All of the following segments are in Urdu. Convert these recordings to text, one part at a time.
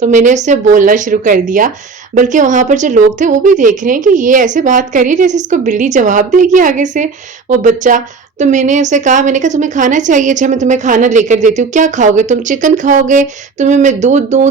تو میں نے اس سے بولنا شروع کر دیا، بلکہ وہاں پر جو لوگ تھے وہ بھی دیکھ رہے ہیں کہ یہ ایسے بات کر رہی ہے جیسے اس کو بلی جواب دے گی آگے سے، وہ بچہ۔ تو میں نے اسے کہا، میں نے کہا تمہیں کھانا چاہیے؟ اچھا میں تمہیں کھانا لے کر دیتی ہوں، کیا کھاؤ گے تم؟ چکن کھاؤ گے؟ تمہیں میں دودھ دوں؟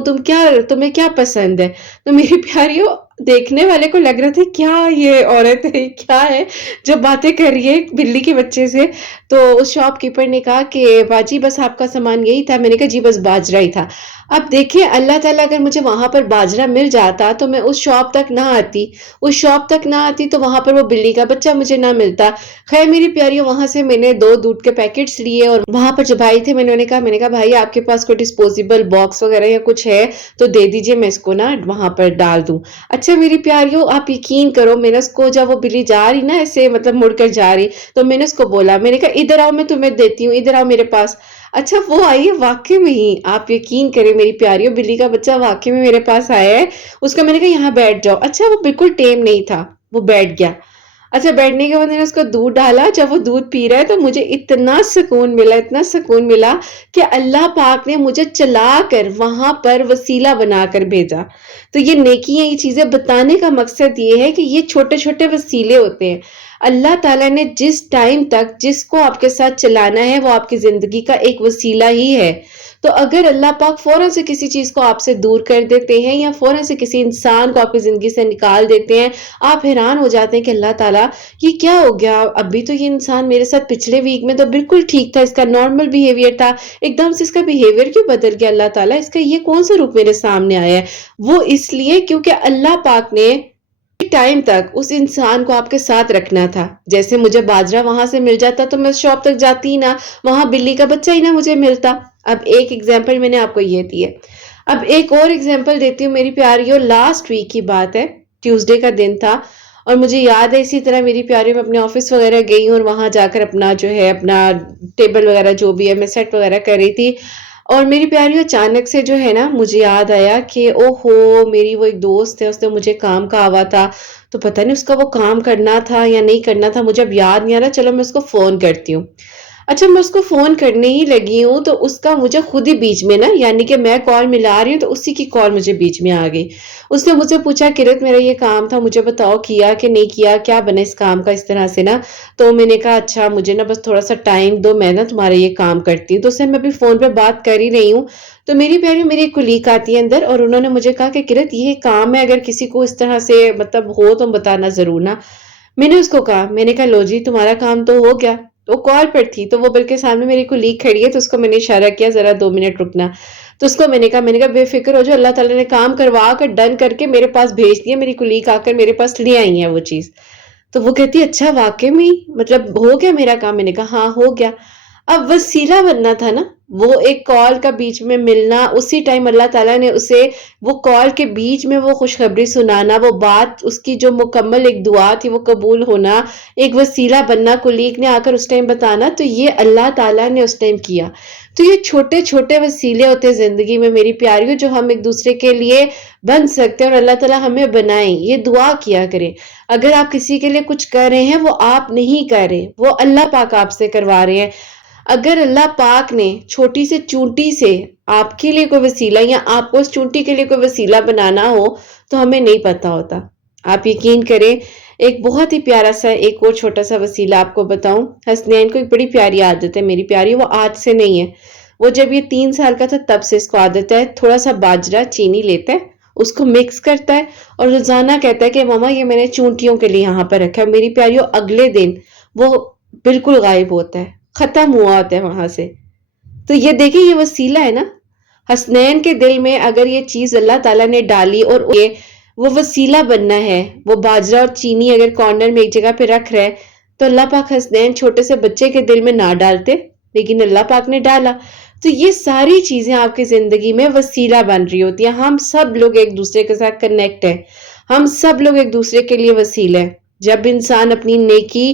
تمہیں کیا پسند ہے؟ تو میری پیاریوں، دیکھنے والے کو لگ رہا تھا کیا یہ عورت ہے، کیا ہے جو باتیں کر رہی ہے ایک بلی کے بچے سے۔ تو اس شاپ کیپر نے کہا کہ باجی بس آپ کا سامان یہی تھا؟ میں نے کہا جی بس باجرہ ہی تھا۔ اب دیکھیں اللہ تعالیٰ اگر مجھے وہاں پر باجرہ مل جاتا تو میں اس شاپ تک نہ آتی، اس شاپ تک نہ آتی تو وہاں پر وہ بلی کا بچہ مجھے نہ ملتا۔ خیر میری پیاریوں، وہاں سے میں نے 2 دودھ کے پیکٹس لیے اور وہاں پر جو بھائی تھے میں نے کہا بھائی آپ کے پاس کوئی ڈسپوزیبل باکس وغیرہ یا کچھ ہے تو دے دیجئے، میں اس کو نا وہاں پر ڈال دوں۔ اچھا میری پیاریوں، آپ یقین کرو، میں نے اس کو جب وہ بلی جا رہی نا ایسے مطلب مڑ کر جا رہی، تو میں نے اس کو بولا، میں نے کہا ادھر آؤ میں تمہیں دیتی ہوں، ادھر آؤ میرے پاس۔ اچھا وہ آئی ہے واقعی میں ہی، آپ یقین کریں میری پیاریوں، بلی کا بچہ واقعی میں میرے پاس آیا ہے۔ اس کا میں نے کہا یہاں بیٹھ جاؤ۔ اچھا وہ بالکل ٹیم نہیں تھا، وہ بیٹھ گیا۔ اچھا بیٹھنے کے بعد میں نے اس کو دودھ ڈالا، جب وہ دودھ پی رہا ہے تو مجھے اتنا سکون ملا، اتنا سکون ملا کہ اللہ پاک نے مجھے چلا کر وہاں پر وسیلہ بنا کر بھیجا۔ تو یہ نیکیاں، یہ چیزیں بتانے کا مقصد یہ ہے کہ یہ چھوٹے چھوٹے وسیلے ہوتے ہیں۔ اللہ تعالیٰ نے جس ٹائم تک جس کو آپ کے ساتھ چلانا ہے وہ آپ کی زندگی کا ایک وسیلہ ہی ہے۔ تو اگر اللہ پاک فوراً سے کسی چیز کو آپ سے دور کر دیتے ہیں یا فوراً سے کسی انسان کو آپ کی زندگی سے نکال دیتے ہیں، آپ حیران ہو جاتے ہیں کہ اللہ تعالیٰ یہ کیا ہو گیا؟ ابھی تو یہ انسان میرے ساتھ پچھلے ویک میں تو بالکل ٹھیک تھا، اس کا نارمل بیہیویئر تھا، ایک دم سے اس کا بیہیویئر کیوں بدل گیا؟ اللہ تعالیٰ اس کا یہ کون سا روپ میرے سامنے آیا ہے؟ وہ اس لیے کیونکہ اللہ پاک نے ٹائم تک اس انسان کو آپ کے ساتھ رکھنا تھا۔ جیسے مجھے باجرہ وہاں سے مل جاتا تو میں شاپ تک جاتی ہی نہ، وہاں بلی کا بچہ ہی نہ مجھے ملتا۔ اب ایک ایگزامپل میں نے آپ کو یہ دی ہے۔ اب ایک اور ایگزامپل دیتی ہوں میری پیاریوں، لاسٹ ویک کی بات ہے، ٹیوزڈے کا دن تھا اور مجھے یاد ہے اسی طرح میری پیاریوں میں اپنے آفس وغیرہ گئی ہوں اور وہاں جا کر اپنا جو ہے اپنا ٹیبل وغیرہ جو بھی ہے میں سیٹ وغیرہ کر رہی تھی، اور میری پیاریوں اچانک سے جو ہے نا مجھے یاد آیا کہ او ہو میری وہ ایک دوست ہے، اس نے مجھے کام کہا ہوا تھا، تو پتہ نہیں اس کا وہ کام کرنا تھا یا نہیں کرنا تھا، مجھے اب یاد نہیں آ رہا، چلو میں اس کو فون کرتی ہوں۔ اچھا میں اس کو فون کرنے ہی لگی ہوں تو اس کا مجھے خود ہی بیچ میں نا، یعنی کہ میں کال ملا رہی ہوں تو اسی کی کال مجھے بیچ میں آ گئی۔ اس نے مجھ سے پوچھا کرت میرا یہ کام تھا، مجھے بتاؤ کیا کہ نہیں کیا، کیا بنا اس کام کا، اس طرح سے نا۔ تو میں نے کہا اچھا مجھے نا بس تھوڑا سا ٹائم دو، میں نا تمہارا یہ کام کرتی ہوں۔ تو اس سے میں بھی فون پہ بات کر ہی رہی ہوں تو میری پیاری میری ایک کولیگ آتی ہے اندر اور انہوں نے مجھے کہا کہ کرت یہ کام ہے، اگر کسی کو اس طرح سے مطلب ہو تو بتانا ضرور نا۔ میں نے اس کو کہا، میں نے کہا لو جی تمہارا کام تو ہو گیا۔ تو کال پر تھی تو وہ بلکہ سامنے میری کولیگ کھڑی ہے تو اس کو میں نے اشارہ کیا ذرا 2 منٹ رکنا۔ تو اس کو میں نے کہا بے فکر ہو جو، اللہ تعالیٰ نے کام کروا کر ڈن کر کے میرے پاس بھیج دیا، میری کولیگ آ کر میرے پاس لے آئی ہیں وہ چیز۔ تو وہ کہتی اچھا واقعی میں مطلب ہو گیا میرا کام؟ میں نے کہا ہاں ہو گیا۔ اب وسیلہ بننا تھا نا، وہ ایک کال کا بیچ میں ملنا، اسی ٹائم اللہ تعالیٰ نے اسے وہ کال کے بیچ میں وہ خوشخبری سنانا، وہ بات اس کی جو مکمل ایک دعا تھی وہ قبول ہونا، ایک وسیلہ بننا، کولیگ نے آ کر اس ٹائم بتانا، تو یہ اللہ تعالیٰ نے اس ٹائم کیا۔ تو یہ چھوٹے چھوٹے وسیلے ہوتے ہیں زندگی میں میری پیاریوں، جو ہم ایک دوسرے کے لیے بن سکتے ہیں اور اللہ تعالیٰ ہمیں بنائیں۔ یہ دعا کیا کریں، اگر آپ کسی کے لیے کچھ کر رہے ہیں وہ آپ نہیں کر رہے، وہ اللہ پاک آپ سے کروا رہے ہیں۔ اگر اللہ پاک نے چھوٹی سے چونٹی سے آپ کے لیے کوئی وسیلہ یا آپ کو اس چونٹی کے لیے کوئی وسیلہ بنانا ہو تو ہمیں نہیں پتا ہوتا۔ آپ یقین کریں، ایک بہت ہی پیارا سا ایک اور چھوٹا سا وسیلہ آپ کو بتاؤں۔ حسنین کو ایک بڑی پیاری عادت ہے میری پیاری، وہ آج سے نہیں ہے، وہ جب یہ 3 سال کا تھا تب سے اس کو عادت ہے، تھوڑا سا باجرہ چینی لیتا ہے، اس کو مکس کرتا ہے اور روزانہ کہتا ہے کہ ماما یہ میں نے چونٹیوں کے لیے یہاں پر رکھا ہے۔ میری پیاریوں اگلے دن وہ بالکل غائب ہوتا ہے، ختم ہوا ہوتا ہے وہاں سے۔ تو یہ دیکھیں یہ وسیلہ ہے نا، حسنین کے دل میں اگر یہ چیز اللہ تعالیٰ نے ڈالی اور وہ وسیلہ بننا ہے، وہ باجرہ اور چینی اگر کارنر میں ایک جگہ پہ رکھ رہے تو اللہ پاک حسنین چھوٹے سے بچے کے دل میں نہ ڈالتے، لیکن اللہ پاک نے ڈالا۔ تو یہ ساری چیزیں آپ کی زندگی میں وسیلہ بن رہی ہوتی ہیں۔ ہم سب لوگ ایک دوسرے کے ساتھ کنیکٹ ہیں، ہم سب لوگ ایک دوسرے کے لیے وسیلہ ہیں۔ جب انسان اپنی نیکی،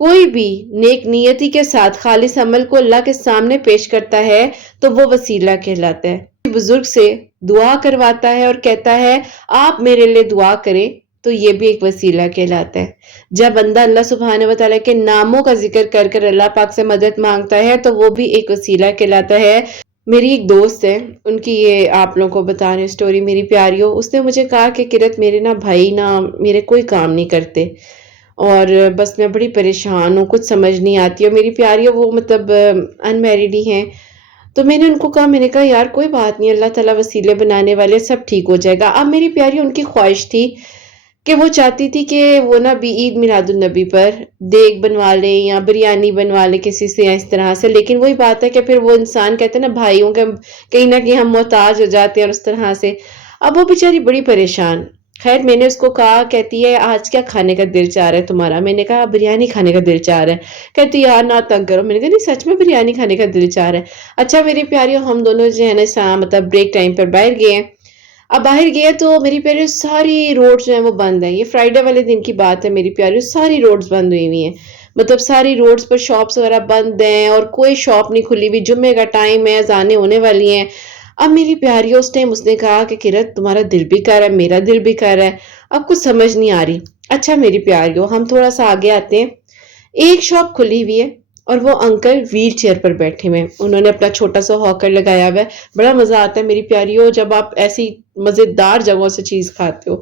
کوئی بھی نیک نیتی کے ساتھ خالص عمل کو اللہ کے سامنے پیش کرتا ہے تو وہ وسیلہ کہلاتا ہے۔ بزرگ سے دعا کرواتا ہے اور کہتا ہے آپ میرے لیے دعا کریں تو یہ بھی ایک وسیلہ کہلاتا ہے۔ جب بندہ اللہ سبحانہ و تعالیٰ کے ناموں کا ذکر کر کر اللہ پاک سے مدد مانگتا ہے تو وہ بھی ایک وسیلہ کہلاتا ہے۔ میری ایک دوست ہے، ان کی یہ آپ لوگوں کو بتا رہی ہوں اسٹوری میری پیاریوں۔ اس نے مجھے کہا کہ کرت میرے نا بھائی نا میرے کوئی کام نہیں کرتے اور بس میں بڑی پریشان ہوں، کچھ سمجھ نہیں آتی، اور میری پیاریوں وہ مطلب ان میرڈ ہی ہیں۔ تو میں نے ان کو کہا، میں نے کہا یار کوئی بات نہیں، اللہ تعالیٰ وسیلے بنانے والے، سب ٹھیک ہو جائے گا۔ اب میری پیاری ان کی خواہش تھی کہ وہ چاہتی تھی کہ وہ نا بھی عید میلاد النبی پر دیگ بنوا لیں یا بریانی بنوا لیں کسی سے یا اس طرح سے، لیکن وہی بات ہے کہ پھر وہ انسان کہتے ہیں نا بھائیوں کے کہیں نہ کہیں ہم محتاج ہو جاتے ہیں اور اس طرح سے۔ اب وہ بیچاری بڑی پریشان۔ خیر میں نے اس کو کہا، کہتی ہے آج کیا کھانے کا دل چاہ رہا ہے تمہارا؟ میں نے کہا بریانی کھانے کا دل چاہ رہا ہے۔ کہتی یار نہ تنگ کرو۔ میں نے کہا نہیں سچ میں بریانی کھانے کا دل چاہ رہا ہے۔ اچھا میری پیاریوں، ہم دونوں جو ہے نا مطلب بریک ٹائم پر باہر گئے ہیں۔ اب باہر گئے تو میری پیاریوں ساری روڈز جو ہیں وہ بند ہیں، یہ فرائیڈے والے دن کی بات ہے میری پیاریوں، ساری روڈز بند ہوئی ہوئی ہیں، مطلب ساری روڈز پر شاپس وغیرہ بند ہیں اور کوئی شاپ نہیں کھلی ہوئی، جمعے کا ٹائم ہے، اذانیں ہونے والی ہیں۔ اب میری پیاریوں اس ٹائم اس نے کہا کہ کرت تمہارا دل بھی کر رہا ہے، میرا دل بھی کر رہا ہے، اب کچھ سمجھ نہیں آ رہی۔ اچھا میری پیاریوں، ہم تھوڑا سا آگے آتے ہیں، ایک شاپ کھلی ہوئی ہے اور وہ انکل ویل چیئر پر بیٹھے ہوئے ہیں، انہوں نے اپنا چھوٹا سا ہاکر لگایا ہوا ہے۔ بڑا مزہ آتا ہے میری پیاریوں جب آپ ایسی مزیدار جگہوں سے چیز کھاتے ہو۔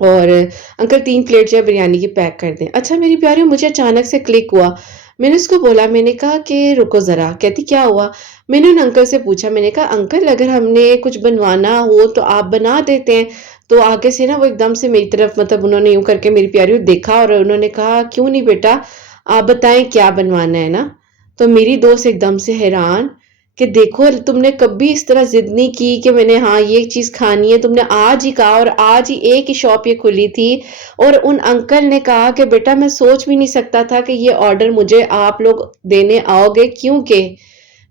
اور انکل 3 پلیٹ جو ہے بریانی کی پیک کر دیں۔ اچھا میری پیاریوں، مجھے اچانک سے کلک ہوا، میں نے اس کو بولا، میں نے کہا کہ رکو ذرا۔ کہتی کیا ہوا؟ میں نے ان انکل سے پوچھا، میں نے کہا انکل اگر ہم نے کچھ بنوانا ہو تو آپ بنا دیتے ہیں؟ تو آگے سے نا وہ ایک دم سے میری طرف مطلب انہوں نے یوں کر کے میری پیاریوں دیکھا اور انہوں نے کہا کیوں نہیں بیٹا، آپ بتائیں کیا بنوانا ہے نا۔ تو میری دوست ایک دم سے حیران کہ دیکھو تم نے کبھی اس طرح ضد نہیں کی کہ میں نے ہاں یہ چیز کھانی ہے، تم نے آج ہی کہا، اور آج ہی ایک ہی شاپ یہ کھلی تھی اور ان انکل نے کہا کہ بیٹا میں سوچ بھی نہیں سکتا تھا کہ یہ آرڈر مجھے آپ لوگ دینے آؤ گے، کیونکہ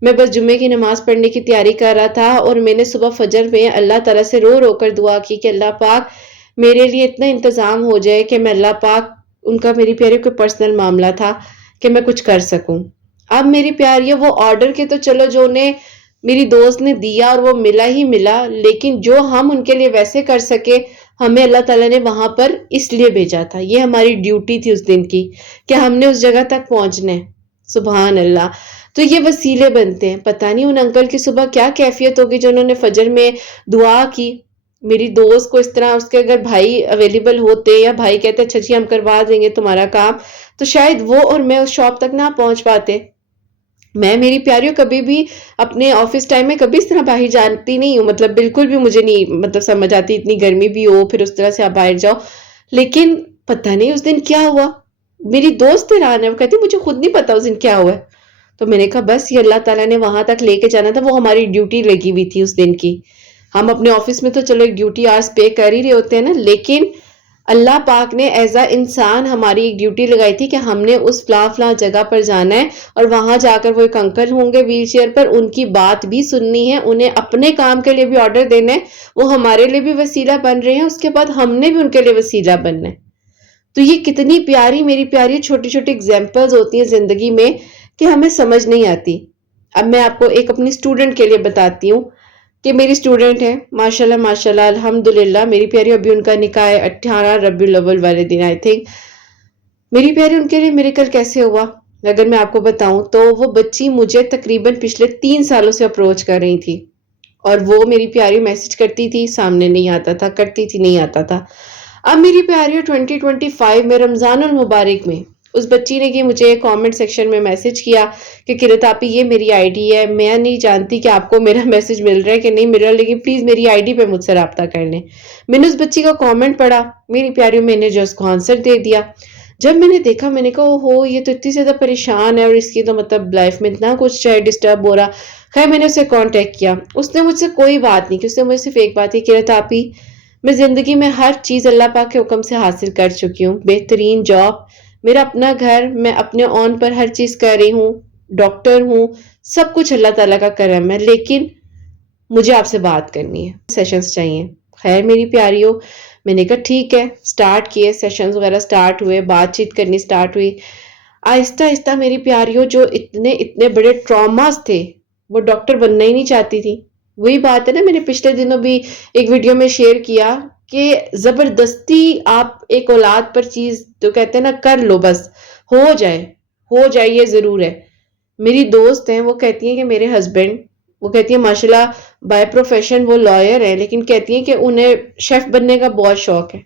میں بس جمعے کی نماز پڑھنے کی تیاری کر رہا تھا اور میں نے صبح فجر میں اللہ تعالیٰ سے رو رو کر دعا کی کہ اللہ پاک میرے لیے اتنا انتظام ہو جائے کہ میں اللہ پاک، ان کا میری پیاری کوئی پرسنل معاملہ تھا کہ میں کچھ کر سکوں۔ اب میری پیاری وہ آرڈر کے تو چلو جو انہیں میری دوست نے دیا اور وہ ملا ہی ملا، لیکن جو ہم ان کے لیے ویسے کر سکے ہمیں اللہ تعالیٰ نے وہاں پر اس لیے بھیجا تھا، یہ ہماری ڈیوٹی تھی اس دن کی کہ ہم نے اس جگہ تک پہنچنا ہے۔ سبحان اللہ۔ تو یہ وسیلے بنتے ہیں، پتہ نہیں ان انکل کی صبح کیا کیفیت ہوگی جو انہوں نے فجر میں دعا کی میری دوست کو اس طرح، اس کے اگر بھائی اویلیبل ہوتے یا بھائی کہتے اچھا جی ہم کروا دیں گے تمہارا کام، تو شاید وہ اور میں اس شاپ تک نہ پہنچ پاتے۔ میں میری پیاریوں کبھی بھی اپنے آفس ٹائم میں کبھی اس طرح باہر جانتی نہیں ہوں، مطلب بالکل بھی مجھے نہیں مطلب سمجھ آتی، اتنی گرمی بھی ہو پھر اس طرح سے آپ باہر جاؤ، لیکن پتہ نہیں اس دن کیا ہوا، میری دوست حیران ہے، وہ کہتی مجھے خود نہیں پتا اس دن کیا ہوا ہے۔ تو میں نے کہا بس یہ اللہ تعالیٰ نے وہاں تک لے کے جانا تھا، وہ ہماری ڈیوٹی لگی ہوئی تھی اس دن کی۔ ہم اپنے آفس میں تو چلو ایک ڈیوٹی آرز پے کر ہی رہے ہوتے ہیں نا، لیکن اللہ پاک نے ایز اے انسان ہماری ایک ڈیوٹی لگائی تھی کہ ہم نے اس فلاں جگہ پر جانا ہے اور وہاں جا کر وہ ایک انکل ہوں گے ویل چیئر پر، ان کی بات بھی سننی ہے، انہیں اپنے کام کے لیے بھی آرڈر دینا ہے، وہ ہمارے لیے بھی وسیلہ بن رہے ہیں، اس کے بعد ہم نے بھی ان کے لیے وسیلہ بننا ہے۔ تو یہ کتنی پیاری میری پیاری چھوٹی چھوٹی اگزامپلز ہوتی ہیں زندگی میں کہ ہمیں سمجھ نہیں آتی۔ اب میں آپ کو ایک اپنی اسٹوڈنٹ کے لیے بتاتی ہوں کہ میری اسٹوڈنٹ ہے، ماشاءاللہ الحمدللہ، میری پیاری ابھی ان کا نکاح ہے 18 ربیع الاول والے دن آئی تھنک۔ میری پیاری ان کے لیے میریکل کیسے ہوا اگر میں آپ کو بتاؤں تو، وہ بچی مجھے تقریباً پچھلے 3 سالوں سے اپروچ کر رہی تھی اور وہ میری پیاری میسج کرتی تھی، سامنے نہیں آتا تھا، کرتی تھی نہیں آتا تھا۔ اب میری پیاری 2025 میں رمضان المبارک میں اس بچی نے کہ مجھے کامنٹ سیکشن میں میسج کیا کہ کرت آپی یہ میری آئی ڈی ہے، میں نہیں جانتی کہ آپ کو میرا میسج مل رہا ہے کہ نہیں مل رہا، لیکن پلیز میری آئی ڈی پہ مجھ سے رابطہ کر لیں۔ میں نے اس بچی کا کامنٹ پڑھا، میری پیاری میں نے جو اس کو آنسر دے دیا۔ جب میں نے دیکھا میں نے کہا اوہو یہ تو اتنی زیادہ پریشان ہے اور اس کی تو مطلب لائف میں اتنا کچھ ڈسٹرب ہو رہا۔ خیر میں نے اسے کانٹیکٹ کیا، اس نے مجھ سے کوئی بات نہیں کی، اس نے مجھے صرف ایک بات کی، کرت آپی میں زندگی میں ہر چیز اللہ پاک کے حکم سے حاصل کر چکی ہوں، بہترین جاب، میرا اپنا گھر، میں اپنے اون پر ہر چیز کر رہی ہوں، ڈاکٹر ہوں، سب کچھ اللہ تعالیٰ کا کرم ہے، لیکن مجھے آپ سے بات کرنی ہے، سیشنز چاہیے۔ خیر میری پیاریوں، میں نے کہا ٹھیک ہے، سٹارٹ کیے سیشنز وغیرہ، سٹارٹ ہوئے، بات چیت کرنی سٹارٹ ہوئی۔ آہستہ آہستہ میری پیاریوں جو اتنے بڑے ٹراماز تھے، وہ ڈاکٹر بننا ہی نہیں چاہتی تھی۔ وہی بات ہے نا، میں نے پچھلے دنوں بھی ایک ویڈیو میں شیئر کیا کہ زبردستی آپ ایک اولاد پر چیز تو کہتے ہیں نا کر لو، بس ہو جائے یہ ضرور ہے۔ میری دوست ہیں وہ کہتی ہیں کہ میرے ہسبینڈ وہ کہتی ہے ماشاءاللہ بائی پروفیشن وہ لائر ہے، لیکن کہتی ہیں کہ انہیں شیف بننے کا بہت شوق ہے.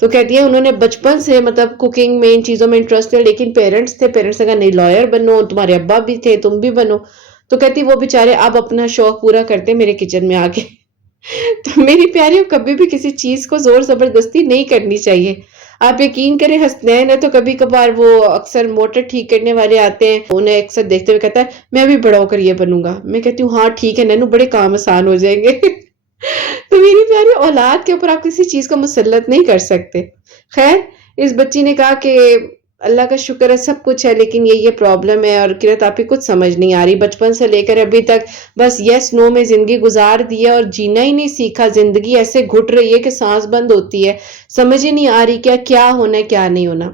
تو کہتی ہے انہوں نے بچپن سے مطلب کوکنگ میں ان چیزوں میں انٹرسٹ ہے، لیکن پیرنٹس نے کہا نہیں لائر بنو، تمہارے ابا بھی تھے تم بھی بنو. تو کہتی وہ بیچارے اب اپنا شوق پورا کرتے میرے کچن میں آ کے. تو میری پیاریوں کبھی بھی کسی چیز کو زور زبردستی نہیں کرنی چاہیے. آپ یقین کریں حسنین ہے تو کبھی کبھار وہ اکثر موٹر ٹھیک کرنے والے آتے ہیں، انہیں اکثر دیکھتے ہوئے کہتا ہے میں بھی بڑا ہو کر یہ بنوں گا. میں کہتی ہوں ہاں ٹھیک ہے نینو، بڑے کام آسان ہو جائیں گے. تو میری پیاری اولاد کے اوپر آپ کسی چیز کو مسلط نہیں کر سکتے. خیر اس بچی نے کہا کہ اللہ کا شکر ہے سب کچھ ہے، لیکن یہ پرابلم ہے اور قرت آپ کی کچھ سمجھ نہیں آ رہی. بچپن سے لے کر ابھی تک بس یس نو میں زندگی گزار دی ہے اور جینا ہی نہیں سیکھا. زندگی ایسے گھٹ رہی ہے کہ سانس بند ہوتی ہے، سمجھ ہی نہیں آ رہی کیا ہونا ہے کیا نہیں ہونا.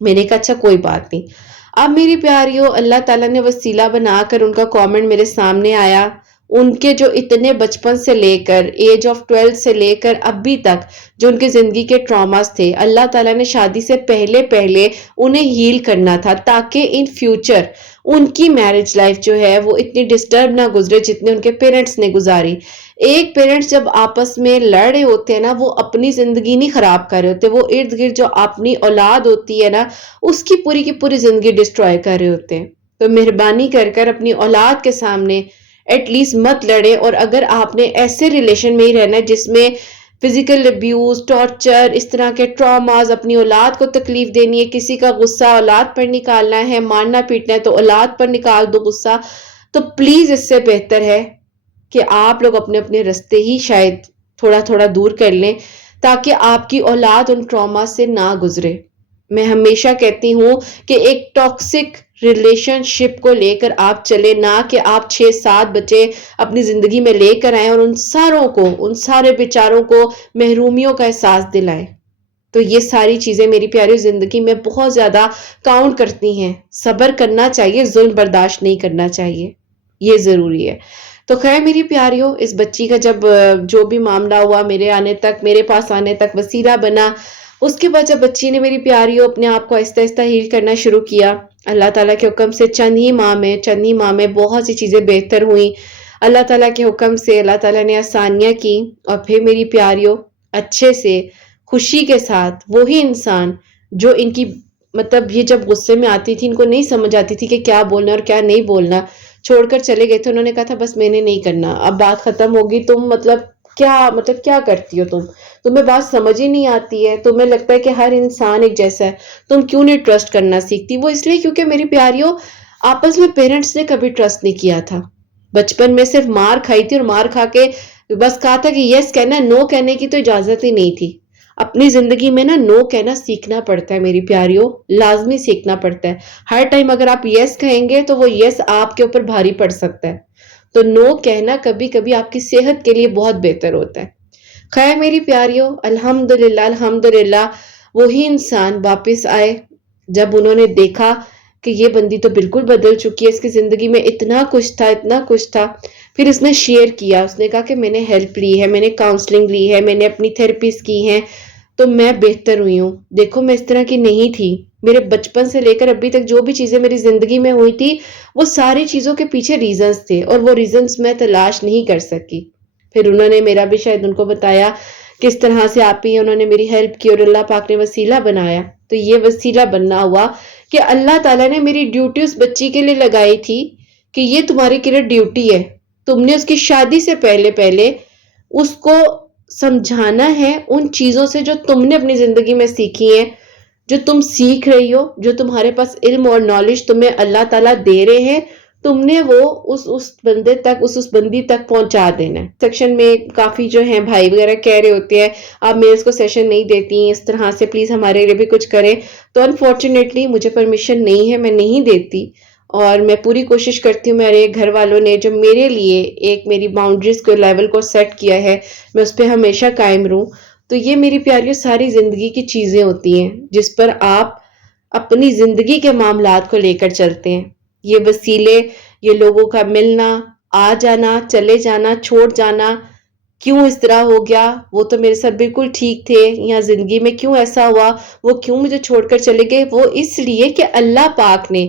میں نے کہا اچھا کوئی بات نہیں. اب میری پیاریوں اللہ تعالیٰ نے وسیلہ بنا کر ان کا کامنٹ میرے سامنے آیا. ان کے جو اتنے بچپن سے لے کر ایج آف 12 سے لے کر ابھی تک جو ان کی زندگی کے ٹراماز تھے، اللہ تعالیٰ نے شادی سے پہلے انہیں ہیل کرنا تھا تاکہ ان فیوچر ان کی میرج لائف جو ہے وہ اتنی ڈسٹرب نہ گزرے جتنے ان کے پیرنٹس نے گزاری. ایک پیرنٹس جب آپس میں لڑ رہے ہوتے ہیں نا، وہ اپنی زندگی نہیں خراب کر رہے ہوتے، وہ ارد گرد جو اپنی اولاد ہوتی ہے نا اس کی پوری زندگی ڈسٹروائے کر رہے ہوتے ہیں. تو مہربانی کر اپنی اولاد کے سامنے ایٹ لیسٹ مت لڑے. اور اگر آپ نے ایسے ریلیشن میں ہی رہنا ہے جس میں فزیکل ابیوز، ٹارچر، اس طرح کے ٹراماز، اپنی اولاد کو تکلیف دینی ہے، کسی کا غصہ اولاد پر نکالنا ہے، مارنا پیٹنا ہے تو اولاد پر نکال دو غصہ، تو پلیز اس سے بہتر ہے کہ آپ لوگ اپنے اپنے رستے ہی شاید تھوڑا دور کر لیں تاکہ آپ کی اولاد ان ٹراما سے نہ گزرے. میں ہمیشہ کہتی ہوں کہ ایک ٹاکسک ریلیشن شپ کو لے کر آپ چلے، نہ کہ آپ 6-7 بچے اپنی زندگی میں لے کر آئیں اور ان سارے بیچاروں کو محرومیوں کا احساس دلائیں. تو یہ ساری چیزیں میری پیاری زندگی میں بہت زیادہ کاؤنٹ کرتی ہیں. صبر کرنا چاہیے، ظلم برداشت نہیں کرنا چاہیے، یہ ضروری ہے. تو خیر میری پیاریوں، اس بچی کا جب جو بھی معاملہ ہوا میرے پاس آنے تک وسیلہ بنا، اس کے بعد جب بچی نے میری پیاریوں اپنے آپ کو آہستہ آہستہ ہیل کرنا شروع کیا، اللہ تعالیٰ کے حکم سے چند ہی ماہ میں بہت سی چیزیں بہتر ہوئیں. اللہ تعالیٰ کے حکم سے اللہ تعالیٰ نے آسانیاں کی، اور پھر میری پیاریوں اچھے سے خوشی کے ساتھ وہی انسان جو ان کی مطلب یہ جب غصے میں آتی تھی، ان کو نہیں سمجھ آتی تھی کہ کیا بولنا اور کیا نہیں بولنا، چھوڑ کر چلے گئے تھے. انہوں نے کہا تھا بس میں نے نہیں کرنا، اب بات ختم ہوگی، تم مطلب کیا کرتی ہو، تمہیں بات سمجھ ہی نہیں آتی ہے، تمہیں لگتا ہے کہ ہر انسان ایک جیسا ہے، تم کیوں نہیں ٹرسٹ کرنا سیکھتی. وہ اس لیے کیونکہ میری پیاریوں آپس میں پیرنٹس نے کبھی ٹرسٹ نہیں کیا تھا. بچپن میں صرف مار کھائی تھی اور مار کھا کے بس کہا تھا کہ یس کہنا، نو کہنے کی تو اجازت ہی نہیں تھی. اپنی زندگی میں نا نو کہنا سیکھنا پڑتا ہے میری پیاریوں، لازمی سیکھنا پڑتا ہے. ہر ٹائم اگر آپ یس کہیں گے تو وہ یس آپ کے اوپر بھاری پڑ سکتا ہے. تو نو کہنا کبھی آپ کی صحت کے لیے بہت بہتر ہوتا ہے. خیر میری پیاریوں، الحمدللہ وہی انسان واپس آئے جب انہوں نے دیکھا کہ یہ بندی تو بالکل بدل چکی ہے، اس کی زندگی میں اتنا کچھ تھا. پھر اس نے شیئر کیا، اس نے کہا کہ میں نے ہیلپ لی ہے، میں نے کاؤنسلنگ لی ہے، میں نے اپنی تھراپیز کی ہیں تو میں بہتر ہوئی ہوں. دیکھو میں اس طرح کی نہیں تھی، میرے بچپن سے لے کر ابھی تک جو بھی چیزیں میری زندگی میں ہوئی تھی وہ ساری چیزوں کے پیچھے ریزنز تھے اور وہ ریزنز میں تلاش نہیں کر سکی. پھر انہوں نے میرا بھی شاید ان کو بتایا کس طرح سے آپ ہی انہوں نے میری ہیلپ کی اور اللہ پاک نے وسیلہ بنایا. تو یہ وسیلہ بننا ہوا کہ اللہ تعالیٰ نے میری ڈیوٹی اس بچی کے لیے لگائی تھی کہ یہ تمہاری کرت ڈیوٹی ہے، تم نے اس کی شادی سے پہلے اس کو سمجھانا ہے ان چیزوں سے جو تم نے اپنی زندگی میں سیکھی ہیں، جو تم سیکھ رہی ہو، جو تمہارے پاس علم اور نالج تمہیں اللہ تعالیٰ دے رہے ہیں، تم نے وہ اس بندے تک اس بندی تک پہنچا دینا ہے. سیکشن میں کافی جو ہیں بھائی وغیرہ کہہ رہے ہوتے ہیں آپ میرے کو سیشن نہیں دیتی اس طرح سے، پلیز ہمارے لیے بھی کچھ کریں. تو انفارچونیٹلی مجھے پرمیشن نہیں ہے، میں نہیں دیتی، اور میں پوری کوشش کرتی ہوں میرے گھر والوں نے جو میرے لیے ایک میری باؤنڈریز کو لیول کو سیٹ کیا ہے میں اس پہ ہمیشہ قائم رہوں. تو یہ میری پیاریوں ساری زندگی کی چیزیں ہوتی ہیں جس پر آپ اپنی زندگی کے معاملات کو لے کر چلتے ہیں. یہ وسیلے، یہ لوگوں کا ملنا، آ جانا، چلے جانا، چھوڑ جانا، کیوں اس طرح ہو گیا، وہ تو میرے ساتھ بالکل ٹھیک تھے، یہاں زندگی میں کیوں ایسا ہوا، وہ کیوں مجھے چھوڑ کر چلے گئے، وہ اس لیے کہ اللہ پاک نے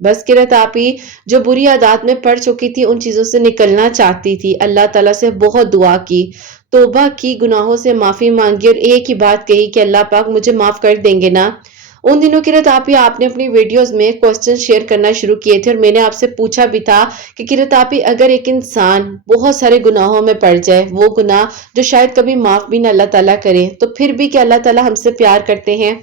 بس قرت آپی جو بری عادات میں پڑ چکی تھی ان چیزوں سے نکلنا چاہتی تھی، اللہ تعالیٰ سے بہت دعا کی، توبہ کی، گناہوں سے معافی مانگی اور ایک ہی بات کہی کہ اللہ پاک مجھے معاف کر دیں گے نا۔ ان دنوں قرت آپی آپ نے اپنی ویڈیوز میں کوسچن شیئر کرنا شروع کیے تھے اور میں نے آپ سے پوچھا بھی تھا کہ قرت آپی اگر ایک انسان بہت سارے گناہوں میں پڑ جائے، وہ گناہ جو شاید کبھی معاف بھی نہ اللہ تعالیٰ کرے، تو پھر بھی کہ اللہ تعالیٰ ہم سے پیار کرتے ہیں؟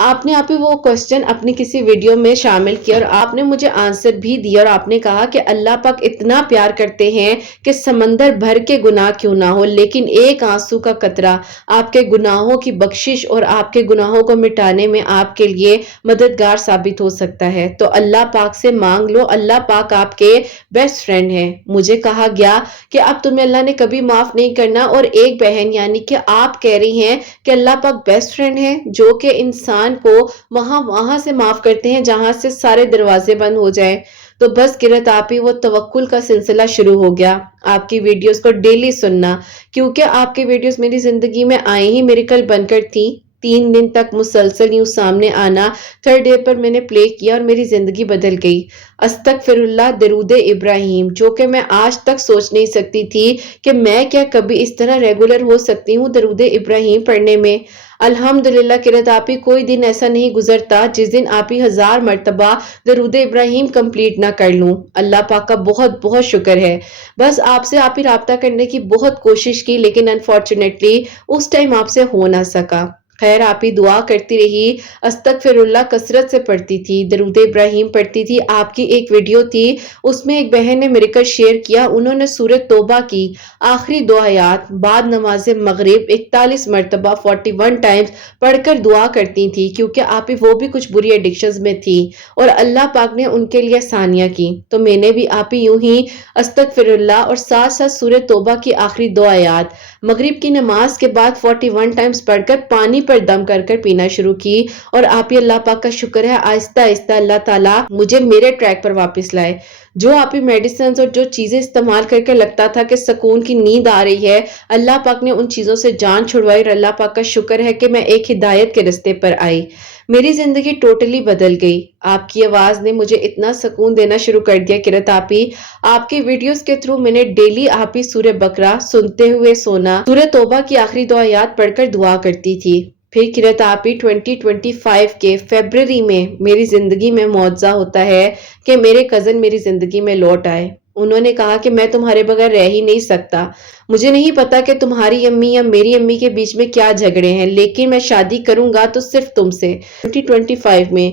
آپ نے آپ ہی وہ کوسچن اپنی کسی ویڈیو میں شامل کیا اور آپ نے مجھے آنسر بھی دیا اور آپ نے کہا کہ اللہ پاک اتنا پیار کرتے ہیں کہ سمندر بھر کے گناہ کیوں نہ ہو لیکن ایک آنسو کا قطرہ آپ کے گناہوں کی بخشش اور آپ کے گناہوں کو مٹانے میں آپ کے لیے مددگار ثابت ہو سکتا ہے۔ تو اللہ پاک سے مانگ لو، اللہ پاک آپ کے بیسٹ فرینڈ ہیں۔ مجھے کہا گیا کہ اب تمہیں اللہ نے کبھی معاف نہیں کرنا، اور ایک بہن یعنی کہ آپ کہہ رہی ہیں کہ اللہ پاک بیسٹ فرینڈ ہے جو کہ انسان کو وہاں سے معاف کرتے ہیں جہاں سے سارے دروازے بند ہو جائیں۔ تو بس قرت آپی وہ توکل کا سلسلہ شروع ہو گیا، آپ کی ویڈیوز کو ڈیلی سننا، کیونکہ آپ کی ویڈیوز میری زندگی میں آئے ہی میریکل بن کر تھی۔ 3 دن تک مسلسل یوں سامنے آنا، تھرڈ ڈے پر میں نے پلے کیا اور میری زندگی بدل گئی۔ استغفر اللہ، درود ابراہیم، جو کہ میں آج تک سوچ نہیں سکتی تھی کہ میں کیا کبھی اس طرح ریگولر ہو سکتی ہوں درود ابراہیم پڑھنے میں۔ الحمدللہ قرت آپی کوئی دن ایسا نہیں گزرتا جس دن آپی 1000 مرتبہ درود ابراہیم کمپلیٹ نہ کر لوں۔ اللہ پاک کا بہت بہت شکر ہے۔ بس آپ سے آپی رابطہ کرنے کی بہت کوشش کی لیکن انفارچونیٹلی اس ٹائم آپ سے ہو نہ سکا۔ خیر آپی دعا کرتی رہی، استغفر اللہ کثرت سے پڑھتی تھی، درود ابراہیم پڑھتی تھی۔ آپ کی ایک ویڈیو تھی، اس میں ایک بہن نے میریکل شیئر کیا، انہوں نے سورہ توبہ کی آخری 2 آیات بعد نماز مغرب 41 مرتبہ 41 ٹائمز پڑھ کر دعا کرتی تھی، کیونکہ آپی وہ بھی کچھ بری ایڈکشنز میں تھی اور اللہ پاک نے ان کے لیے آسانیاں کی۔ تو میں نے بھی آپی یوں ہی استغفر اللہ اور ساتھ ساتھ سورہ توبہ کی آخری 2 آیات مغرب کی نماز کے بعد 41 ٹائمز پڑھ کر پانی پر دم کر کر پینا شروع کی، اور آپ ہی اللہ پاک کا شکر ہے آہستہ آہستہ اللہ تعالیٰ مجھے میرے ٹریک پر واپس لائے۔ جو آپ ہی میڈیسنز اور جو چیزیں استعمال کر کے لگتا تھا کہ سکون کی نیند آ رہی ہے، اللہ پاک نے ان چیزوں سے جان چھڑوائی، اور اللہ پاک کا شکر ہے کہ میں ایک ہدایت کے رستے پر آئی۔ میری زندگی ٹوٹلی بدل گئی۔ آپ کی آواز نے مجھے اتنا سکون دینا شروع کر دیا قرت آپی، آپ کی ویڈیوز کے تھرو میں نے ڈیلی آپ ہی سورہ بقرہ سنتے ہوئے سونا، سورہ توبہ کی آخری 2 آیات پڑھ کر دعا کرتی تھی۔ پھر قرت آپی 2025 کے فیبرری میں میری زندگی میں معجزہ ہوتا ہے کہ میرے کزن میری زندگی میں لوٹ آئے۔ انہوں نے کہا کہ میں تمہارے بغیر رہ ہی نہیں سکتا، مجھے نہیں پتا کہ تمہاری امی یا میری امی کے بیچ میں کیا جھگڑے ہیں، لیکن میں شادی کروں گا تو صرف تم سے۔ 2025 میں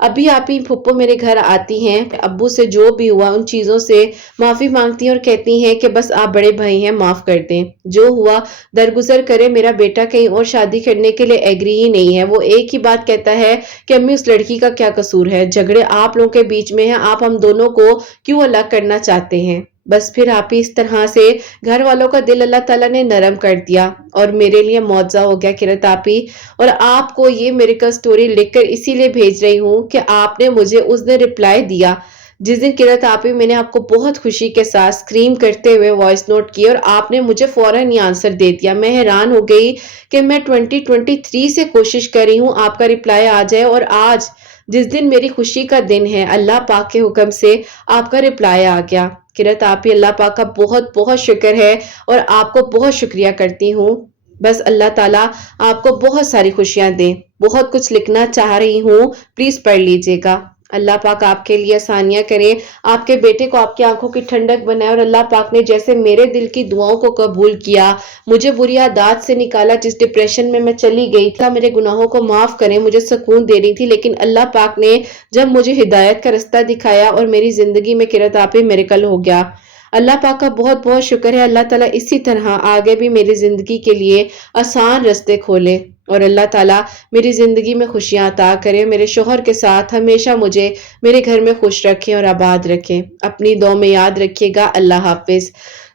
ابھی آپ ہی پھپھو میرے گھر آتی ہیں، ابو سے جو بھی ہوا ان چیزوں سے معافی مانگتی ہیں اور کہتی ہیں کہ بس آپ بڑے بھائی ہیں، معاف کر دیں، جو ہوا درگزر کرے۔ میرا بیٹا کہیں اور شادی کرنے کے لیے ایگری ہی نہیں ہے، وہ ایک ہی بات کہتا ہے کہ امی اس لڑکی کا کیا قصور ہے، جھگڑے آپ لوگوں کے بیچ میں ہیں، آپ ہم دونوں کو کیوں الگ کرنا چاہتے ہیں؟ بس پھر آپ ہی اس طرح سے گھر والوں کا دل اللہ تعالیٰ نے نرم کر دیا اور میرے لیے معجزہ ہو گیا قرت آپی۔ اور آپ کو یہ میریکل سٹوری لکھ کر اسی لیے بھیج رہی ہوں کہ آپ نے مجھے اس دن رپلائی دیا جس دن قرت آپی میں نے آپ کو بہت خوشی کے ساتھ اسکریم کرتے ہوئے وائس نوٹ کی، اور آپ نے مجھے فوراً یہ آنسر دے دیا۔ میں حیران ہو گئی کہ میں 2023 سے کوشش کر رہی ہوں آپ کا رپلائی آ جائے، اور آج جس دن میری خوشی کا دن ہے اللہ پاک کے حکم سے آپ کا رپلائی آ گیا۔ قرت آپی اللہ پاک کا بہت بہت شکر ہے اور آپ کو بہت شکریہ کرتی ہوں۔ بس اللہ تعالیٰ آپ کو بہت ساری خوشیاں دیں۔ بہت کچھ لکھنا چاہ رہی ہوں، پلیز پڑھ لیجئے گا۔ اللہ پاک آپ کے لیے آسانیاں کریں، آپ کے بیٹے کو آپ کی آنکھوں کی ٹھنڈک بنائے، اور اللہ پاک نے جیسے میرے دل کی دعاؤں کو قبول کیا، مجھے بری عادات سے نکالا، جس ڈپریشن میں چلی گئی تھی، میرے گناہوں کو معاف کریں، مجھے سکون دے رہی تھی، لیکن اللہ پاک نے جب مجھے ہدایت کا رستہ دکھایا اور میری زندگی میں قرت آپی میریکل ہو گیا۔ اللہ پاک کا بہت بہت شکر ہے۔ اللہ تعالیٰ اسی طرح آگے بھی میری زندگی کے لیے آسان رستے کھولے، اور اللہ تعالیٰ میری زندگی میں خوشیاں عطا کرے، میرے شوہر کے ساتھ ہمیشہ مجھے میرے گھر میں خوش رکھیں اور آباد رکھیں۔ اپنی دعا میں یاد رکھیے گا۔ اللہ حافظ۔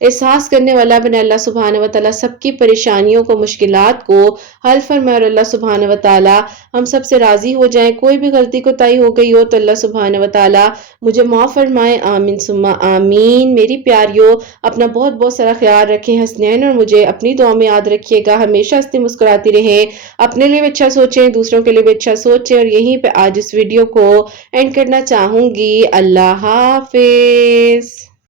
احساس کرنے والا بنائے اللہ سبحانہ وتعالی, سب کی پریشانیوں کو, مشکلات کو حل فرمائے اور اللہ سبحانہ وتعالی ہم سب سے راضی ہو جائیں. کوئی بھی غلطی کوتاہی ہو گئی ہو تو اللہ سبحانہ وتعالی مجھے معاف فرمائے, آمین ثم آمین. میری پیاریو اپنا بہت بہت سارا خیال رکھیں, حسنین اور مجھے اپنی دعا میں یاد رکھیے گا, ہمیشہ ہنستی مسکراتی رہیں, اپنے لیے بھی اچھا سوچیں, دوسروں کے لیے بھی اچھا سوچیں. اور یہیں پہ آج اس ویڈیو کو اینڈ کرنا چاہوں گی. اللہ حافظ.